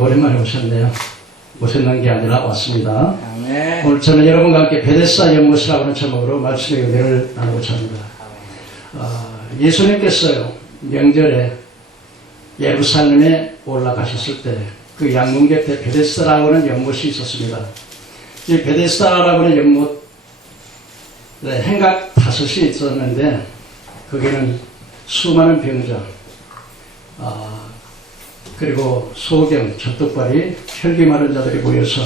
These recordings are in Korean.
오랜만에 오셨네요. 오셨는 게 아니라 왔습니다. 아멘. 오늘 저는 여러분과 함께 베데스다 연못이라고 하는 제목으로 말씀의 은혜를 나누고자 합니다. 예수님께서요, 명절에 예루살렘에 올라가셨을 때 그 양문 곁에 베데스다라고 하는 연못이 있었습니다. 이 베데스다라고 하는 연못, 행각 5이 있었는데 거기는 수많은 병자, 그리고 소경, 젖독발이, 혈기 마른 자들이 모여서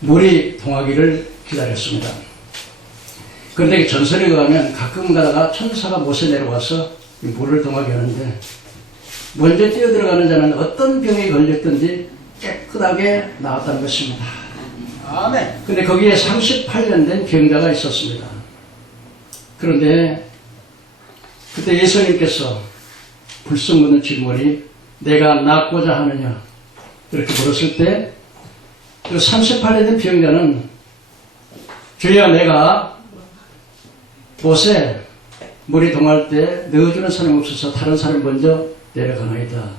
물이 동하기를 기다렸습니다. 그런데 전설에 의하면 가끔 가다가 천사가 못에 내려와서 물을 동하게 하는데 먼저 뛰어들어가는 자는 어떤 병에 걸렸든지 깨끗하게 나았다는 것입니다. 아멘. 근데 거기에 38년 된 병자가 있었습니다. 그런데 그때 예수님께서 불쑥 묻는 질문이 내가 낫고자 하느냐 이렇게 물었을 때 그 38년 된 병자는 주여 내가 못에 물이 동할 때 넣어주는 사람이 없어서 다른 사람이 먼저 내려가나이다.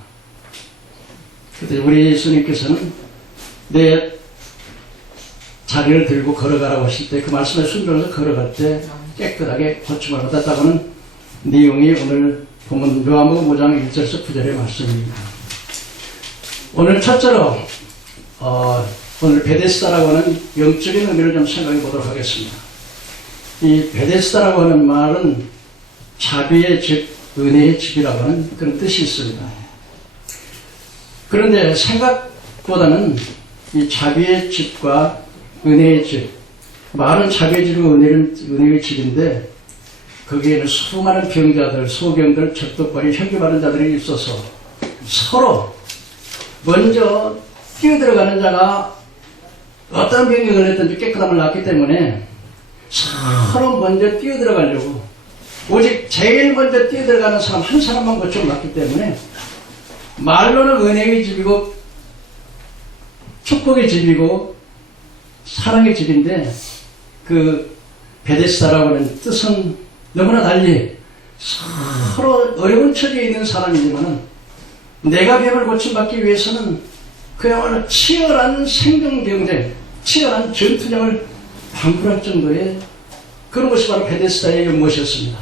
그때 우리 예수님께서는 내 자리를 들고 걸어가라고 하실 때 그 말씀에 순종해서 걸어갈 때 깨끗하게 고침을 받았다고는 내용이 오늘 본문 요한복음 5장 1절에서 9절의 말씀입니다. 오늘 첫째로 오늘 베데스다라고 하는 영적인 의미를 좀 생각해 보도록 하겠습니다. 이 베데스다라고 하는 말은 자비의 집, 은혜의 집이라고 하는 그런 뜻이 있습니다. 그런데 생각보다는 이 자비의 집과 은혜의 집, 말은 자비의 집이고 은혜의 집인데 거기에는 수많은 병자들, 소경들, 젖독발이, 혈기 마른 자들이 있어서 서로 먼저 뛰어들어가는 자가 어떤 병이 걸렸든지 깨끗함을 낳기 때문에 서로 먼저 뛰어들어가려고 오직 제일 먼저 뛰어들어가는 사람 한 사람만 고침을 받기 때문에 말로는 은혜의 집이고 축복의 집이고 사랑의 집인데 그 베데스다라고 하는 뜻은 너무나 달리 서로 어려운 처지에 있는 사람이지만은 내가 병을 고침받기 위해서는 그야말로 치열한 생존 경쟁, 치열한 전투장을 방불할 정도의 그런 것이 바로 베데스다의 연못이었습니다.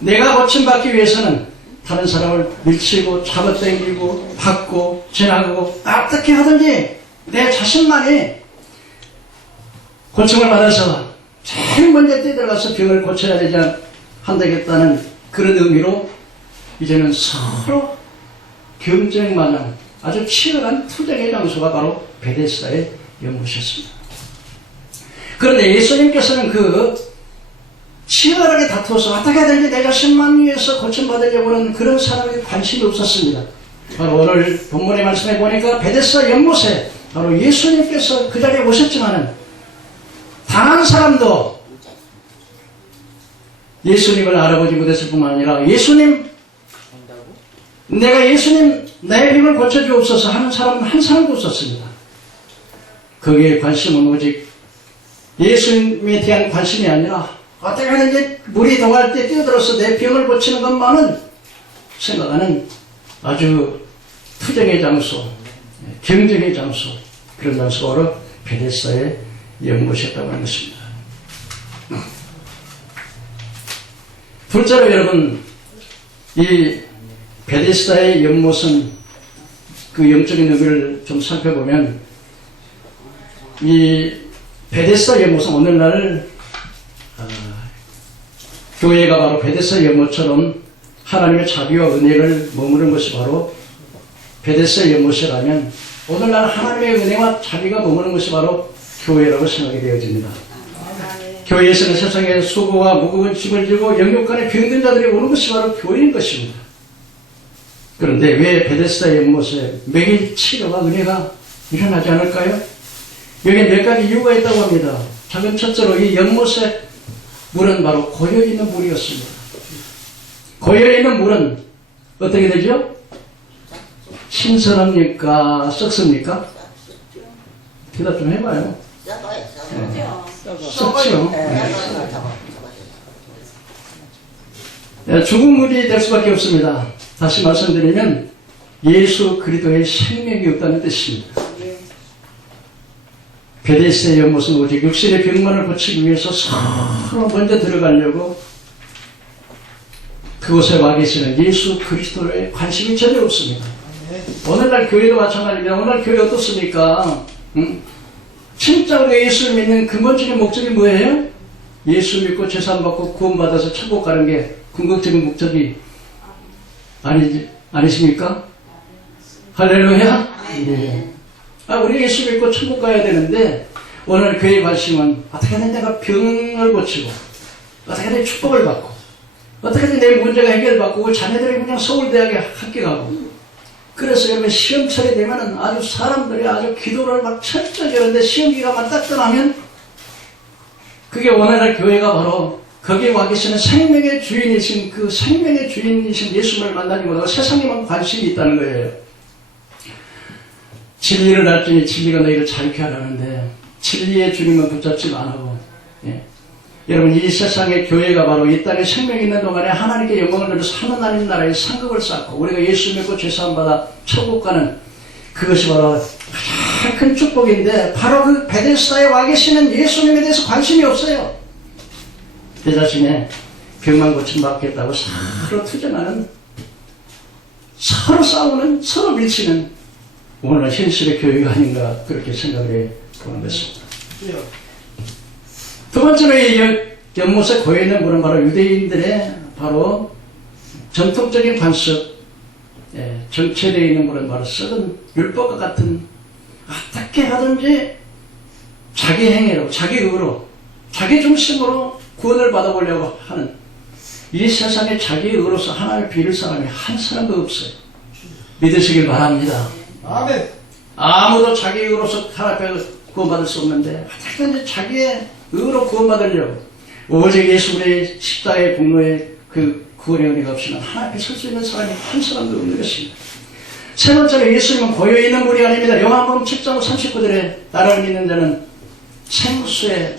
내가 고침받기 위해서는 다른 사람을 밀치고 잡아당기고 받고 지나가고 어떻게 하든지 내 자신만이 고침을 받아서 제일 먼저 뛰어들어가서 병을 고쳐야 되지 한다겠다는 그런 의미로 이제는 서로 경쟁마냥 아주 치열한 투쟁의 장소가 바로 베데스다의 연못이었습니다. 그런데 예수님께서는 그 치열하게 다투어서 어떻게 하든지 내 자신만 위해서 고침받으려고 하는 그런 사람에게 관심이 없었습니다. 바로 오늘 본문의 말씀에 보니까 베데스다 연못에 바로 예수님께서 그 자리에 오셨지만은 단 한 사람도 예수님을 알아보지 못했을 뿐만 아니라 예수님, 내가 예수님 내 병을 고쳐주옵소서 하는 사람은 한 사람도 없었습니다. 거기에 관심은 오직 예수님에 대한 관심이 아니라 어떻게 하든지 물이 동할 때 뛰어들어서 내 병을 고치는 것만은 생각하는 아주 투쟁의 장소, 경쟁의 장소, 그런 장소로 베데스다의 연못이었다고 하는 것입니다. 둘째로 여러분, 이 베데스다의 연못은 그 영적인 의미를 좀 살펴보면 이 베데스다 연못은 오늘날 교회가 바로 베데스다 연못처럼 하나님의 자비와 은혜를 머무는 것이 바로 베데스다 연못이라면 오늘날 하나님의 은혜와 자비가 머무는 것이 바로 교회라고 생각이 되어집니다. 교회에서는 세상에 수고와 무거운 짐을 지고 영육간에 병든 자들이 오는 것이 바로 교회인 것입니다. 그런데 왜 베데스다 연못에 매일 치료와 은혜가 일어나지 않을까요? 여기 몇 가지 이유가 있다고 합니다. 작은 첫째로 이 연못의 물은 바로 고여있는 물이었습니다. 고여있는 물은 어떻게 되죠? 신선합니까? 썩습니까? 대답 좀 해봐요. 썩죠. 죽은 물이 될 수밖에 없습니다. 다시 말씀드리면 예수 그리스도의 생명이 없다는 뜻입니다. 베데스다의 연못은 오직 육신의 병만을 고치기 위해서 서로 먼저 들어가려고 그곳에 와 계시는 예수 그리스도에 관심이 전혀 없습니다. 오늘날 교회도 마찬가지입니다. 오늘날 교회 어떻습니까? 진짜 우리가 예수를 믿는 근본적인 목적이 뭐예요? 예수 믿고 제사받고 구원받아서 천국 가는 게 궁극적인 목적이 아니십니까? 할렐루야? 네. 우리 예수 믿고 천국 가야 되는데 오늘 교회 관심은 어떻게든 내가 병을 고치고 어떻게든 축복을 받고 어떻게든 내 문제가 해결받고 자녀들이 그냥 서울대학에 합격하고 그래서 여러분 시험철이 되면은 아주 사람들이 아주 기도를 막 철저히 하는데 시험기간만 딱 떠나면 그게 오늘날 교회가 바로 거기에 와 계시는 생명의 주인이신 그 생명의 주인이신 예수를 만나는 것보다 세상에만 관심이 있다는 거예요. 진리를 알지니 진리가 너희를 자유케 하라는데 진리의 주님은 붙잡지 말고 여러분 이 세상의 교회가 바로 이 땅에 생명이 있는 동안에 하나님께 영광을 돌려서 하나님 나라의 상급을 쌓고 우리가 예수 믿고 죄사함 받아 천국 가는 그것이 바로 가장 큰 축복인데 바로 그 베데스다에 와 계시는 예수님에 대해서 관심이 없어요. 내 자신의 병만 고침 받겠다고 서로 투쟁하는 서로 싸우는 서로 밀치는 오늘날 현실의 교회가 아닌가 그렇게 생각해 보는 것입니다. 두 번째로 이 연못에 고여있는 분은 바로 유대인들의 바로 전통적인 관습, 정체되어 있는 분은 바로 썩은 율법과 같은 어떻게 하든지 자기 행위로, 자기 의로, 자기 중심으로 구원을 받아보려고 하는 이 세상에 자기 의로서 하나님을 빌을 사람이 한 사람도 없어요. 믿으시길 바랍니다. 아멘. 아무도 자기 의로서 하나님 앞에 구원받을 수 없는데 어떻게든지 자기의 의로 구원받으려고 오직 예수의 십자가의 공로의 그 구원의 은혜가 없이는 하나님 앞에 설 수 있는 사람이 한 사람도 없는 것입니다. 세 번째로 예수님은 고여있는 분이 아닙니다. 요한복음 7장 39절에 나를 믿는 자는 생수의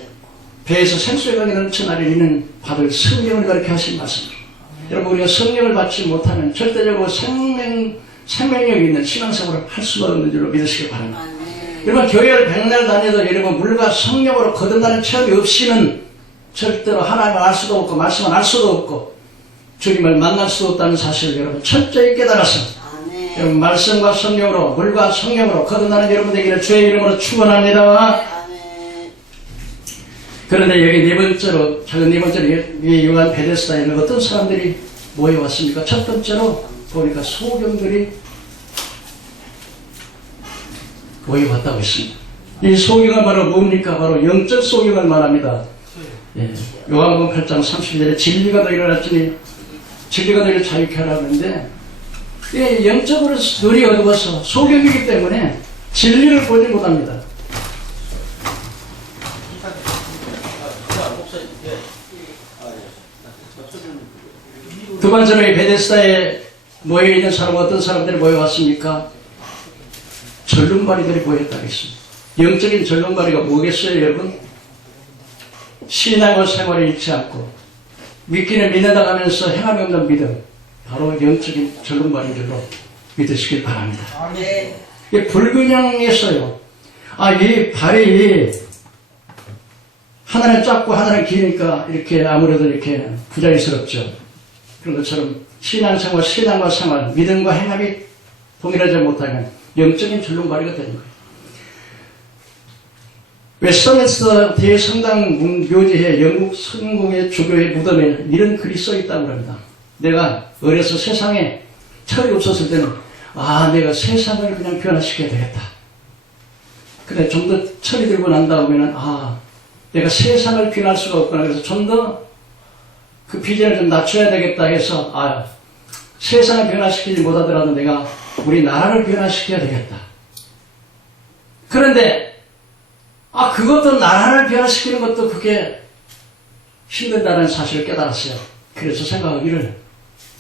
배에서 생수의 강이 넘쳐나리는 이는 받을 성령을 가르쳐 하신 말씀입니다. 여러분 우리가 성령을 받지 못하면 절대적으로 생명력이 있는 신앙생활을 할 수가 없는 줄로 믿으시기 바랍니다. 여러분 교회를 백날 다녀도 여러분 물과 성령으로 거듭나는 체험이 없이는 절대로 하나님을 알 수도 없고 말씀을 알 수도 없고 주님을 만날 수도 없다는 사실을 여러분 철저히 깨달아서 여러분 말씀과 성령으로 물과 성령으로 거듭나는 여러분 되기를 주의 이름으로 축원합니다. 그런데 여기 네 번째로 작은 네 번째로 이 요한 베데스다에는 어떤 사람들이 모여왔습니까? 첫 번째로 보니까 소경들이 모여왔다고 했습니다. 이 소경은 바로 뭡니까? 바로 영적 소경을 말합니다. 요한복음 8장 30절에 진리가 너희를 알았으니 진리가 너희를 자유케 하라고 하는데 영적으로 눈이 어두워서 소경이기 때문에 진리를 보지 못합니다. 두 번째로 이 베데스다에 모여있는 사람은 어떤 사람들이 모여왔습니까? 절름발이들이 모였다고 했습니다. 영적인 절름발이가 뭐겠어요, 여러분? 신앙과 생활을 잃지 않고 믿기는 믿는다 하면서 행함이 없는 믿음, 바로 영적인 절름발인 줄로 믿으시길 바랍니다. 이 불균형에서요. 이 발이 하나는 짧고 하나는 기니까 이렇게 아무래도 이렇게 부자연스럽죠. 그런 것처럼 신앙생활, 신앙과 생활, 믿음과 행함이 동일하지 못하면 영적인 절름발이가 되는 거예요. 웨스터민스터 대성당 묘지에 영국 성공의 주교의 무덤에 이런 글이 써 있다고 합니다. 내가 어려서 세상에 철이 없었을 때는 내가 세상을 그냥 변화시켜야 되겠다. 근데 좀 더 철이 들고 난 다음에는 내가 세상을 변할 수가 없구나. 그래서 좀 더 그 비전을 좀 낮춰야 되겠다 해서 세상을 변화시키지 못하더라도 내가 우리 나라를 변화시켜야 되겠다. 그런데 그것도 나라를 변화시키는 것도 그게 힘들다는 사실을 깨달았어요. 그래서 생각하기를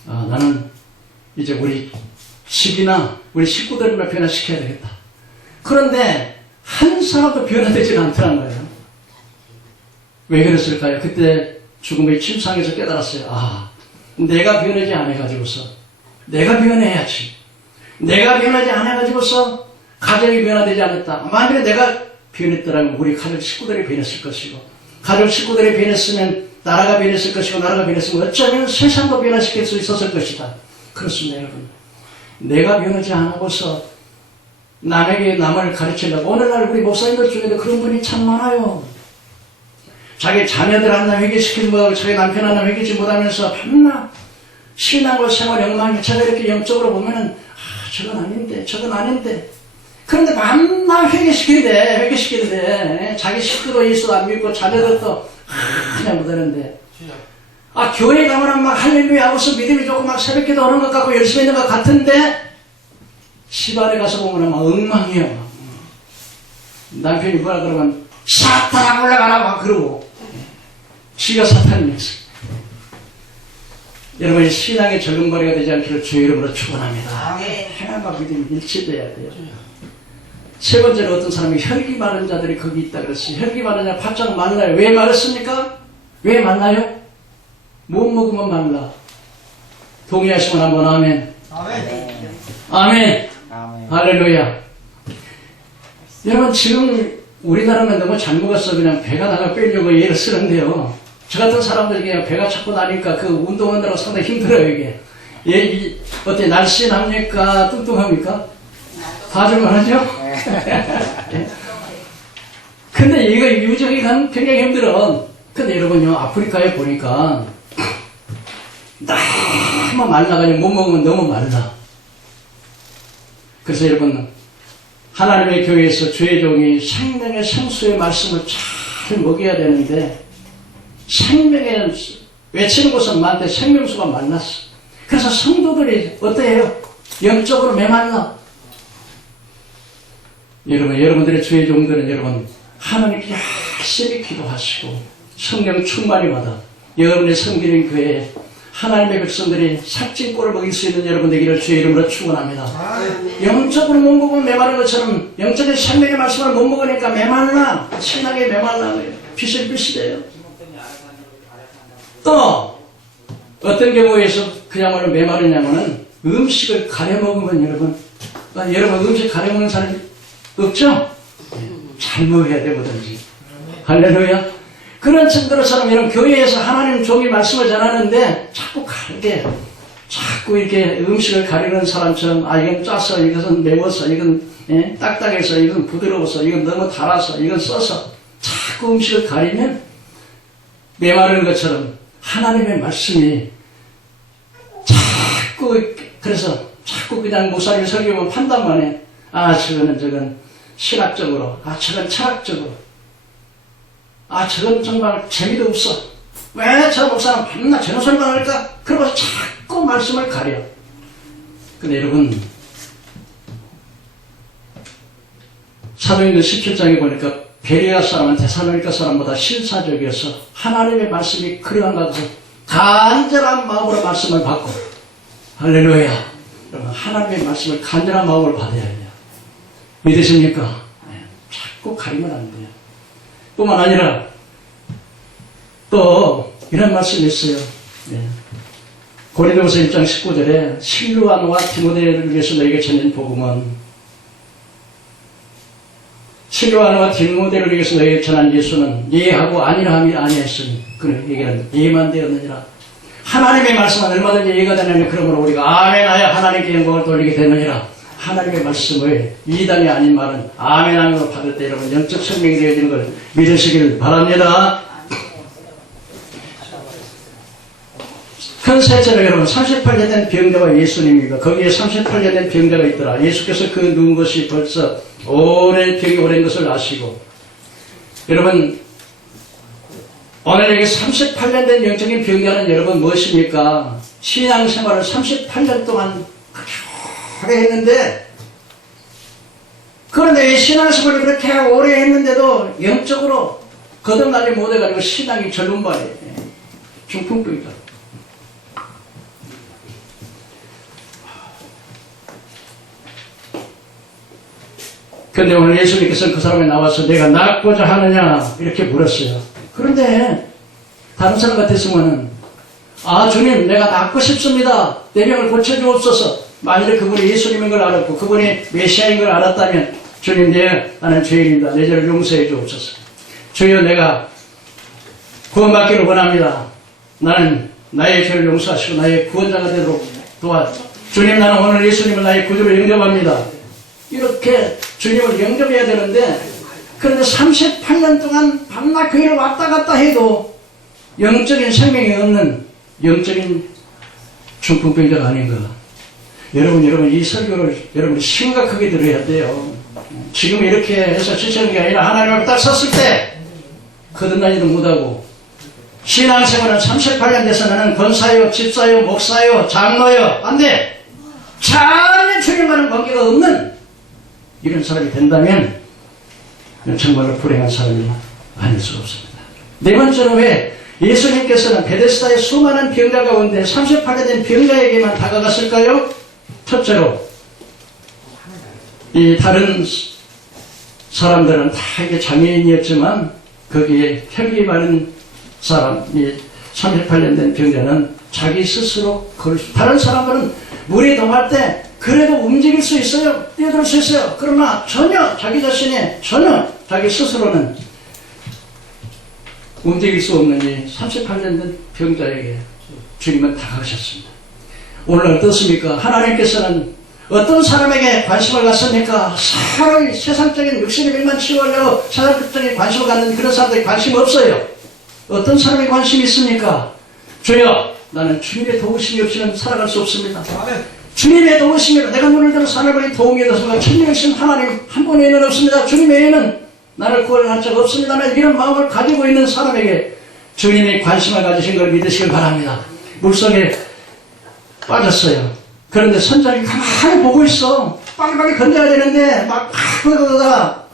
나는 이제 우리 집이나 우리 식구들만 변화시켜야 되겠다. 그런데 한 사람도 변화되지는 않더라는 거예요. 왜 그랬을까요? 그때 죽음의 침상에서 깨달았어요. 내가 변하지 않아가지고서 내가 변해야지. 내가 변하지 않아가지고서 가정이 변화되지 않았다. 만약에 내가 변했더라면 우리 가족 식구들이 변했을 것이고, 가족 식구들이 변했으면 나라가 변했을 것이고, 나라가 변했으면 어쩌면 세상도 변화시킬 수 있었을 것이다. 그렇습니다, 여러분. 내가 변하지 않고서 남에게 남을 가르치려고, 오늘날 우리 목사님들 중에도 그런 분이 참 많아요. 자기 자녀들 하나 회개시키지 못하고 자기 남편 하나 회개하지 못하면서 밤낮 신앙과 생활 엉망이, 제가 이렇게 영적으로 보면은 저건 아닌데 저건 아닌데, 그런데 밤낮 회개시키는데 자기 식구도 예수 안 믿고 자녀들도 그냥 못하는데, 교회 가면 막 할렐루야 하고서 믿음이 좋고 막 새벽기도 하는 것 같고 열심히 있는 것 같은데 집안에 가서 보면 막 엉망이에요. 남편이 뭐라 그러면 사탄아 올라가라 막 그러고, 지가 사탄이면서. 여러분, 신앙의 절름발이가 되지 않기를 주의 이름으로 축원합니다. 행함과 믿음이 일치돼야 돼요. 세 번째로 어떤 사람이 혈기 마른 자들이 거기 있다 그랬어요. 혈기 마른 자 바짝 말라요. 왜 마르습니까? 왜 말라요? 못 먹으면 말라. 동의하시면 한번 아멘. 아멘. 아멘. 아멘. 할렐루야. 여러분, 지금 우리나라는 너무 잘 먹었어. 그냥 배가 나가 빼려고 예를 쓰는데요. 저 같은 사람들이 그냥 배가 자꾸 나니까 그 운동하느라고 상당히 힘들어요, 이게. 어때, 날씬합니까? 뚱뚱합니까? 봐줄만 하죠? 근데 이거 유지하기 굉장히 힘들어. 근데 여러분요, 아프리카에 보니까 너무 말라가지고 못 먹으면 너무 말라. 그래서 여러분, 하나님의 교회에서 주의 종이 생명의 생수의 말씀을 잘 먹여야 되는데, 생명의 외치는 곳은 많은데 생명수가 말랐어. 그래서 성도들이 어때요? 영적으로 메말라. 여러분들의 주의 종들은 여러분, 하나님께 열심히 기도하시고 성령 충만히 받아 여러분의 섬기는 교회에 하나님의 백성들이 삭진꼴을 먹일 수 있는 여러분 되기를 주의 이름으로 축원합니다. 영적으로 못 먹으면 메마른 것처럼 영적인 생명의 말씀을 못 먹으니까 메말라. 신앙에 메말라. 비실비실해요. 또 어떤 경우에서 그야말로 메마르냐면은 음식을 가려 먹으면 여러분 음식 가려 먹는 사람이 없죠? 잘 먹어야 돼 뭐든지. 할렐루야. 그런 증거로처럼 여러분 교회에서 하나님 종이 말씀을 전하는데 자꾸 가르게, 자꾸 이렇게 음식을 가리는 사람처럼 이건 짜서, 이것은 매워서, 이건 딱딱해서, 이건 부드러워서, 이건 너무 달아서, 이건 써서 자꾸 음식을 가리면 메마르는 것처럼 하나님의 말씀이 그래서 자꾸 그냥 목사님이 설교하면 판단만 해. 저건 신학적으로, 저건 철학적으로, 저건 정말 재미도 없어. 왜 저 목사는 밤낮 저런 소리만 할까? 그러고서 자꾸 말씀을 가려. 근데 여러분, 사도행전 17장에 보니까 베레아 사람은 데살로니가 사람보다 신사적이어서 하나님의 말씀이 그러한가 해서 간절한 마음으로 말씀을 받고, 할렐루야. 여러분, 하나님의 말씀을 간절한 마음으로 받아야 돼요. 믿으십니까? 자꾸 가리면 안 돼요. 뿐만 아니라 또 이런 말씀이 있어요. 고린도후서 1장 19절에 실루아노와 디모데를 위해서 너에게 전한 복음은, 실루아노와 디모데를 위해서 너에게 전한 예수는 예하고 아니라 함이 아니했으니 그는 얘기는 예만 되었느니라. 하나님의 말씀은 얼마든지 예가 되느니 그러므로 우리가 아멘하여 하나님께 영광을 돌리게 되느니라. 하나님의 말씀을 이단이 아닌 말은 아멘 하면서 받을 때 여러분 영적 생명이 되어지는 걸 믿으시길 바랍니다. 큰 셋째로 여러분 38년 된 병자와 예수님이니까 거기에 38년 된 병자가 있더라. 예수께서 그 누운 것이 벌써 병이 오랜 것을 아시고, 여러분 오늘 여기 38년 된 영적인 병자는 여러분 무엇입니까? 신앙생활을 38년 동안 오래 했는데, 그런데 이 신앙생활을 그렇게 오래 했는데도 영적으로 거듭나지 못해가지고 신앙이 절름발이에요. 중풍병이다. 그런데 오늘 예수님께서는 그 사람이 나와서 내가 낫고자 하느냐 이렇게 물었어요. 그런데 다른 사람 같았으면은 주님 내가 낫고 싶습니다. 내 병을 고쳐주옵소서. 만일 그분이 예수님인 걸 알았고 그분이 메시아인 걸 알았다면 주님, 나는 죄인입니다. 내 죄를 용서해 주옵소서. 주여, 내가 구원받기를 원합니다. 나는 나의 죄를 용서하시고 나의 구원자가 되도록 주님, 나는 오늘 예수님을 나의 구주로 영접합니다. 이렇게 주님을 영접해야 되는데, 그런데 38년 동안 밤낮 교회를 왔다 갔다 해도 영적인 생명이 없는 영적인 중풍병자가 아닌가. 여러분 이 설교를 여러분이 심각하게 들어야 돼요. 지금 이렇게 해서 지치는 게 아니라 하나님 앞에 딱 섰을 때 거듭나지도 못하고, 신앙생활은 38년 돼서 나는 권사요, 집사요, 목사요, 장로요, 안 돼! 전혀 주님과는 관계가 없는 이런 사람이 된다면 정말로 불행한 사람이 아닐 수 없습니다. 네 번째로, 왜 예수님께서는 베데스다의 수많은 병자 가운데 38년 된 병자에게만 다가갔을까요? 첫째로, 이 다른 사람들은 다 이게 장애인이었지만 거기에 혈기 많은 사람이 38년 된 병자는 자기 스스로 다른 사람들은 물에 동할 때 그래도 움직일 수 있어요. 뛰어들 수 있어요. 그러나 전혀 자기 자기 스스로는 움직일 수 없는 이 38년 된 병자에게 주님은 다가가셨습니다. 오늘 어떻습니까? 하나님께서는 어떤 사람에게 관심을 갖습니까? 사람의 세상적인 육신의 일만 치우려고 세상적인 관심을 갖는 그런 사람들이 관심 없어요. 어떤 사람이 관심이 있습니까? 주여, 나는 주님의 도우심이 없이는 살아갈 수 없습니다. 주님의 도우심이라 내가 눈을 들어 살아보니 도움이 되었습니다. 천명신 하나님 한 분 외에는 없습니다. 주님 외에는 나를 구원할 자가 없습니다만, 이런 마음을 가지고 있는 사람에게 주님이 관심을 가지신 걸 믿으시길 바랍니다. 물속에 빠졌어요. 그런데 선장이 가만히 보고 있어. 빨리빨리 건져야 되는데 막 그러다가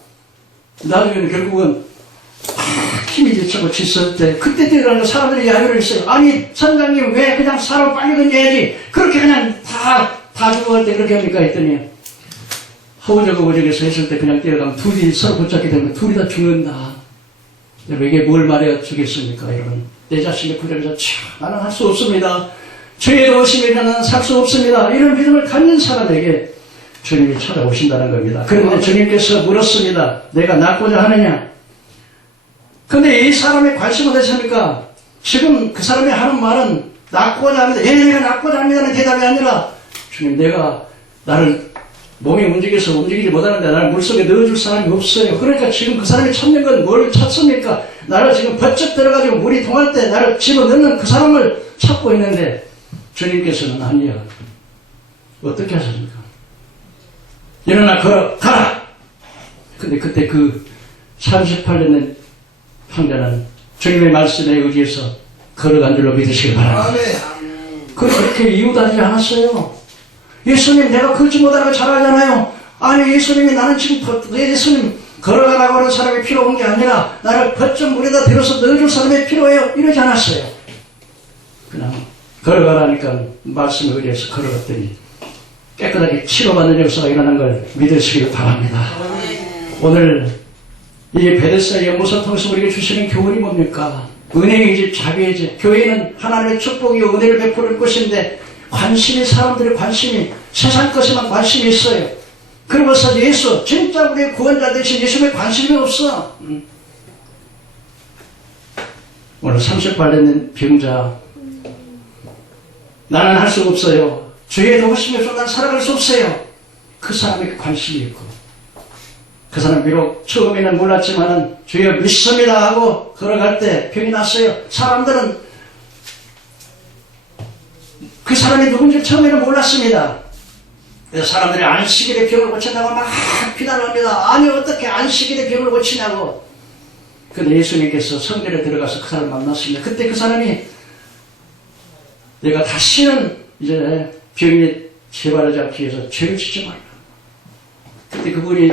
나중에는 결국은 힘이 지치고 지쳤을 때, 그때 뛰어나는 사람들이 야유를 했어요. 아니, 선장님 왜 그냥 사람 빨리 건져야지 그렇게 그냥 다 죽어갈 때 그렇게 합니까? 했더니 허우적허우적에서 했을 때 그냥 뛰어가면 둘이 서로 붙잡게 되면 둘이 다 죽는다. 여러분, 이게 뭘 말해 주겠습니까? 여러분, 내 자신의 구절에서 나는 할 수 없습니다. 죄의 도우심이 나는 살 수 없습니다. 이런 믿음을 갖는 사람에게 주님이 찾아오신다는 겁니다. 그런데 주님께서 물었습니다. 내가 낫고자 하느냐? 근데 이 사람의 관심은 어떻습니까? 지금 그 사람이 하는 말은 낫고자 합니다. 내가 낫고자 합니다는 대답이 아니라, 주님, 내가 나를 몸이 움직여서 움직이지 못하는데 나를 물속에 넣어줄 사람이 없어요. 그러니까 지금 그 사람이 찾는 건 뭘 찾습니까? 나를 지금 번쩍 들어가지고 물이 통할 때 나를 집어넣는 그 사람을 찾고 있는데, 주님께서는 아니야. 어떻게 하십니까? 일어나 가라! 근데 그때 그 38년 된 형제는 주님의 말씀에 의지해서 걸어간 줄로 믿으시기 바랍니다. 그렇게 이유다지 않았어요. 예수님, 내가 걷지 못하는 거 잘 알잖아요. 아니, 예수님이 나는 지금 예수님 걸어가라고 하는 사람이 필요한 게 아니라 나를 번쩍 물에다 들어서 넣어줄 사람이 필요해요. 이러지 않았어요. 그냥 걸어가라니까 말씀에 의해서 걸어갔더니 깨끗하게 치료받는 역사가 일어난 걸 믿으시길 바랍니다. 오늘 이 베데스다 연못을 통해서 우리에게 주시는 교훈이 뭡니까? 은혜의 집, 자비의 집. 교회는 하나님의 축복이요 은혜를 베푸는 것인데, 사람들의 관심이 세상 것에만 관심이 있어요. 그러면서 예수, 진짜 우리의 구원자 되신 예수님에 관심이 없어. 오늘 38년 된 병자, 나는 할 수 없어요. 주의 도우심이 없어 난 살아갈 수 없어요. 그 사람에게 관심이 있고, 그 사람 비록 처음에는 몰랐지만은 주여 믿습니다 하고 걸어갈 때 병이 났어요. 사람들은 그 사람이 누군지 처음에는 몰랐습니다. 그래서 사람들이 안식일에 병을 고친다고 막 비난을 합니다. 아니, 어떻게 안식일에 병을 고치냐고. 근데 예수님께서 성전에 들어가서 그 사람을 만났습니다. 그때 그 사람이 내가 다시는 이제 병이 재발하지 않기 위해서 죄를 짓지 말라. 그때 그분이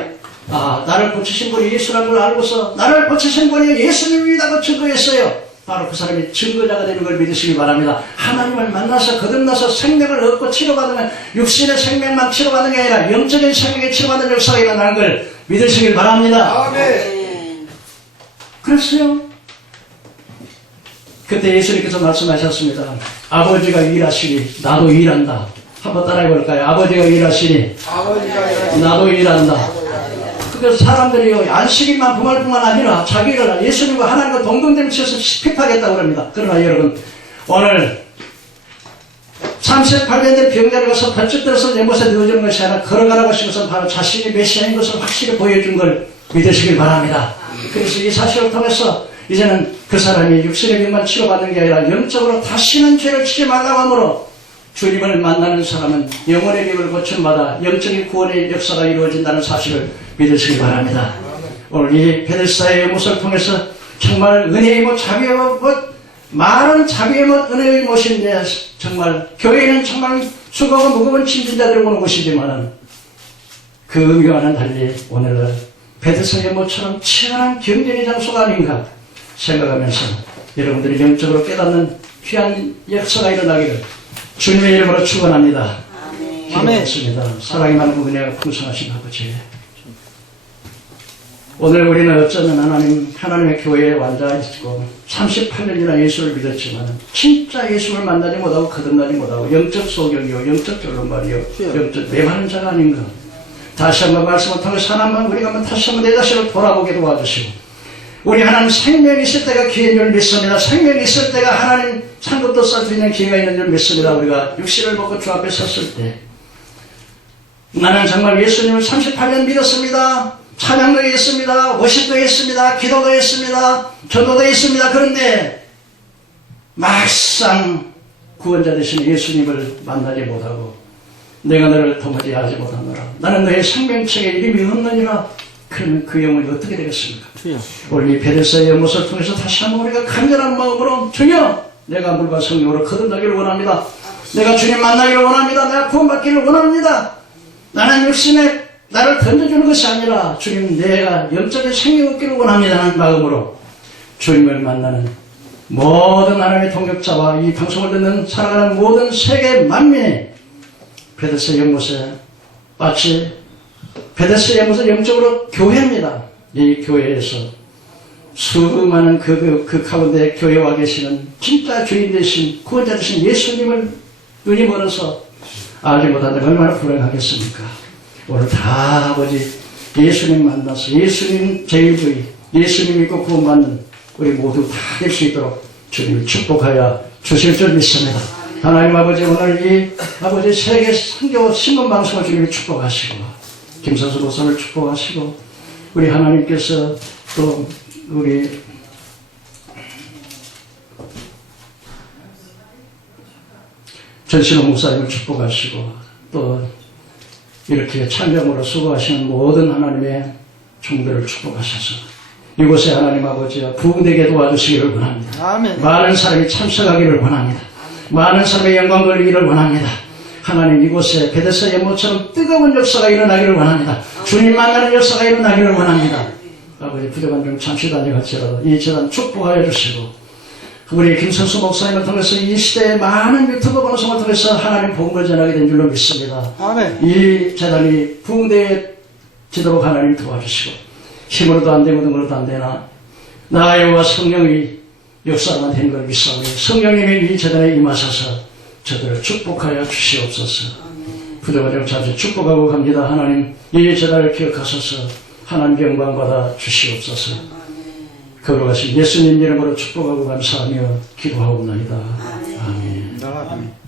나를 고치신 분이 예수라는 걸 알고서 나를 고치신 분이 예수님이라고 증거했어요. 바로 그 사람이 증거자가 되는 걸 믿으시기 바랍니다. 하나님을 만나서 거듭나서 생명을 얻고 치료받으면 육신의 생명만 치료받는 게 아니라 영적인 생명에 치료받는 역사가 일어나는 걸 믿으시길 바랍니다. 아멘. 그랬어요. 그때 예수님께서 말씀하셨습니다. 아버지가 일하시니 나도 일한다. 한번 따라해볼까요? 아버지가 일하시니 나도 일한다. 그래서 사람들이 안식일만 금할 뿐만 아니라 자기를 예수님과 하나님과 동등됨을 치어서 핍박했다고 합니다. 그러나 여러분, 오늘 38년 된 병자를 가서 벌쩍 들어서 내 못에 누워주는 것이 아니라 걸어가라고 하신 것은 바로 자신이 메시아인 것을 확실히 보여준 걸 믿으시길 바랍니다. 그래서 이 사실을 통해서 이제는 그 사람이 육신의 병만 치료받는 게 아니라 영적으로 다시는 죄를 지지 말라고 하므로 주님을 만나는 사람은 영혼의 병을 고침받아 영적인 구원의 역사가 이루어진다는 사실을 믿으시기 바랍니다. 오늘 이 베데스다의 못을 통해서 정말 은혜의 못, 자비의 못, 많은 자비의 못, 은혜의 못인데 정말 교회는 정말 수고하고 무거운 짐진자들이 오는 곳이지만 그 의미와는 달리 오늘은 베데스다의 못처럼 치열한 경쟁의 장소가 아닌가 생각하면서 여러분들이 영적으로 깨닫는 귀한 역사가 일어나기를 주님의 이름으로 축원합니다. 기도하겠습니다. 사랑이 많은 은혜가 풍성하신 아버지, 오늘 우리는 어쩌면 하나님의 교회에 앉아 있고 38년이나 예수를 믿었지만 진짜 예수를 만나지 못하고 거듭나지 못하고 영적 소경이요, 영적 결론말이요, 영적 매하는 자가 아닌가. 다시 한번 말씀을 통해서 하나님만 우리가 한번 다시 한번 내 자신을 돌아보게 도와주시고, 우리 하나님 생명이 있을 때가 기회인 줄 믿습니다. 생명이 있을 때가 하나님 상급도 쏠 수 있는 기회가 있는 줄 믿습니다. 우리가 육신을 먹고 주 앞에 섰을 때 나는 정말 예수님을 38년 믿었습니다. 찬양도 했습니다. 워십도 했습니다. 기도도 했습니다. 전도도 했습니다. 그런데 막상 구원자 되신 예수님을 만나지 못하고 내가 너를 도무지 알지 못하노라. 나는 너의 생명책에 이름이 없느니라. 그러면 그 영혼이 어떻게 되겠습니까? 오늘 이 베데스다의 연못을 통해서 다시 한번 우리가 간절한 마음으로 주여, 내가 물과 성령으로 거듭나기를 원합니다. 내가 주님 만나기를 원합니다. 내가 구원받기를 원합니다. 나는 육신에 나를 던져주는 것이 아니라 주님, 내가 영적인 생명 얻기를 원합니다 하는 마음으로 주님을 만나는 모든 하나님의 동역자와 이 방송을 듣는 살아가는 모든 세계 만민이 베데스다 연못에 마치 베데스다 연못은 영적으로 교회입니다. 이 교회에서 수많은 그 가운데 교회에 와 계시는 진짜 주인 되신 구원자 되신 예수님을 눈이 멀어서 알지 못한다면 얼마나 불행하겠습니까? 오늘 다 아버지 예수님 만나서 예수님 제일주의, 예수님 믿고 구원받는 우리 모두 다 될 수 있도록 주님을 축복하여 주실 줄 믿습니다. 하나님 아버지, 오늘 이 아버지 세계 선교 신문 방송을 주님이 축복하시고 김선수 목사를 축복하시고 우리 하나님께서 또 우리 전신호 목사님을 축복하시고 또 이렇게 찬양으로 수고하시는 모든 하나님의 종들을 축복하셔서 이곳에 하나님 아버지와 부흥되게 도와주시기를 원합니다. 아멘. 많은 사람이 참석하기를 원합니다. 많은 사람의 영광 걸리기를 원합니다. 하나님, 이곳에 베데스다 연못처럼 뜨거운 역사가 일어나기를 원합니다. 주님 만나는 역사가 일어나기를 원합니다. 아버지, 부족한 중 잠시 다녀갈지라도 이 재단 축복하여 주시고 우리 김선수 목사님을 통해서 이 시대의 많은 유튜브 방송을 통해서 하나님 복음을 전하게 된 줄로 믿습니다. 아멘. 이 재단이 부흥되지도록 하나님 도와주시고 힘으로도 안 되고 능으로도 안 되나 나와 성령의 역사만 된 걸 믿사오니 성령님이 이 재단에 임하셔서 저들을 축복하여 주시옵소서. 부족한 점 잠시 축복하고 갑니다. 하나님, 이 재단을 기억하셔서 하나님 영광 받아 주시옵소서. 거룩하신 예수님 이름으로 축복하고 감사하며 기도하옵나이다. 아멘. 아멘.